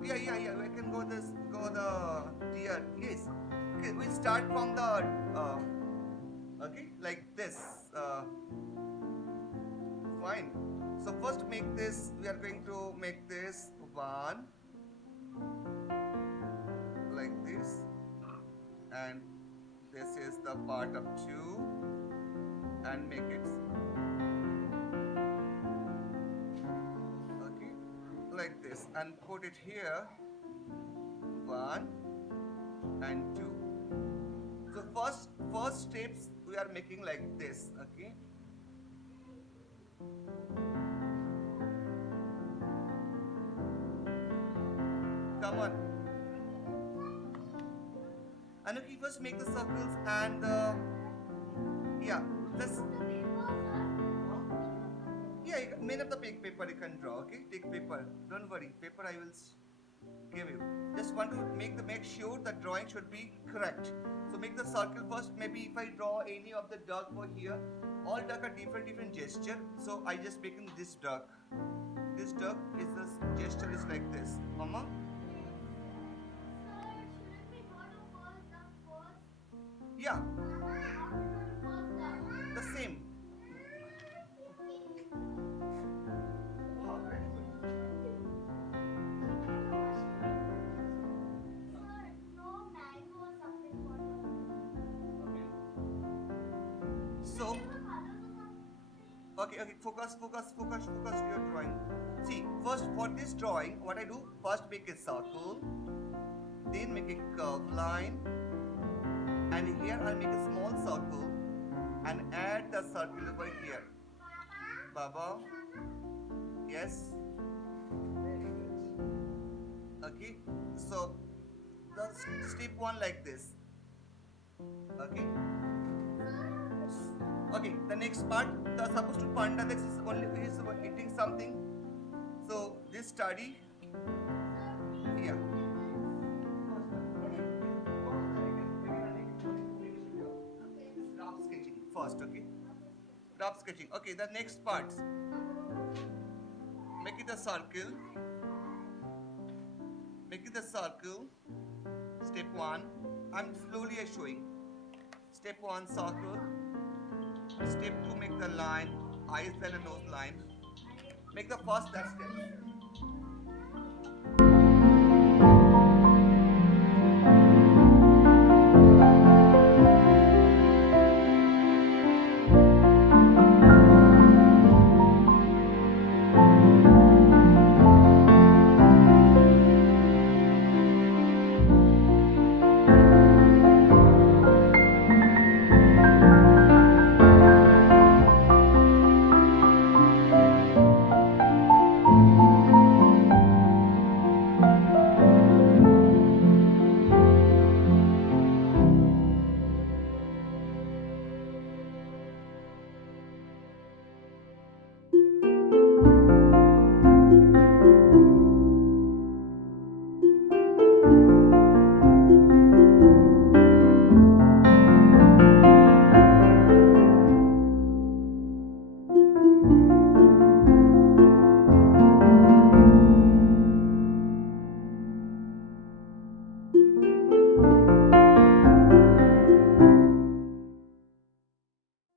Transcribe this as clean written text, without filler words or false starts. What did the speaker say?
Okay. Yeah. We can go the deer. Yes. Okay, we start from the okay, like this. Fine. So first make this. We are going to make this one like this, and this is the part of two, and make it okay like this, and put it here. One and two. So first steps we are making like this. Okay. Come on. And okay, first make the circles and yeah, this yeah, made up the paper you can draw. Okay, take paper. Don't worry, paper I will give you. Just want to make sure the drawing should be correct. So make the circle first. Maybe if I draw any of the duck over here, all duck are different gesture. So I just making this duck. This duck is this gesture is like this, Mama. Yeah, the same. Wow, very good. So, okay, focus to your drawing. See, first for this drawing, what I do, first make a circle, then make a curved line, and here I'll make a small circle, and add the circle over here. Baba, yes? Okay, so the step one like this. Okay. Okay, the next part, the supposed to panda, this is only is eating something. So this study, yeah. Rough sketching first, okay. Rough sketching. Okay, the next part. Make it a circle. Make it a circle. Step one. I'm slowly showing. Step one, circle. Step 2, make the line, eyes line and nose line. Make the first that step.